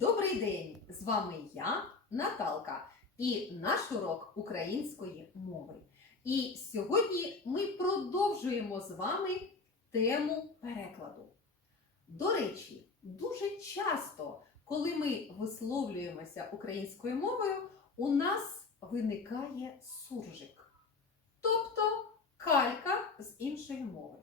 Добрий день! З вами я, Наталка, і наш урок української мови. І сьогодні ми продовжуємо з вами тему перекладу. До речі, дуже часто, коли ми висловлюємося українською мовою, у нас виникає суржик, тобто калька з іншої мови.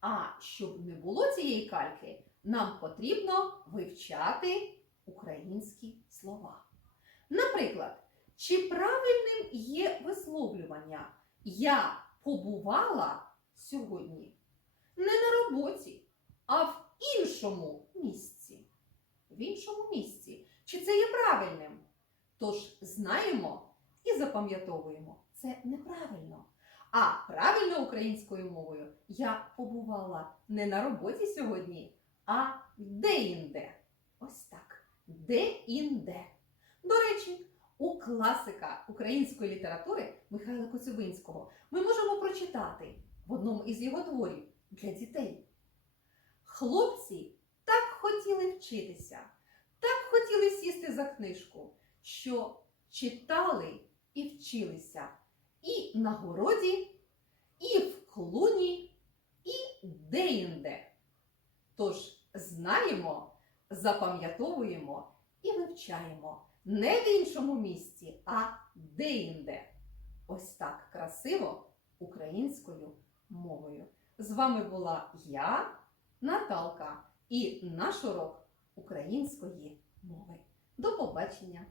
А щоб не було цієї кальки, нам потрібно вивчати українські слова. Наприклад, чи правильним є висловлювання Я побувала сьогодні не на роботі, а в іншому місці? В іншому місці. Чи це є правильним? Тож знаємо і запам'ятовуємо, це неправильно. А правильно українською мовою я побувала не на роботі сьогодні, а де-інде. Ось так. Де-інде. До речі, у класика української літератури Михайла Коцюбинського ми можемо прочитати в одному із його творів для дітей. Хлопці так хотіли вчитися, так хотіли сісти за книжку, що читали і вчилися і на городі, і в клуні, і де-інде. Тож знаємо, запам'ятовуємо і вивчаємо не в іншому місці, а де-інде. Ось так красиво українською мовою. З вами була я, Наталка, і наш урок української мови. До побачення!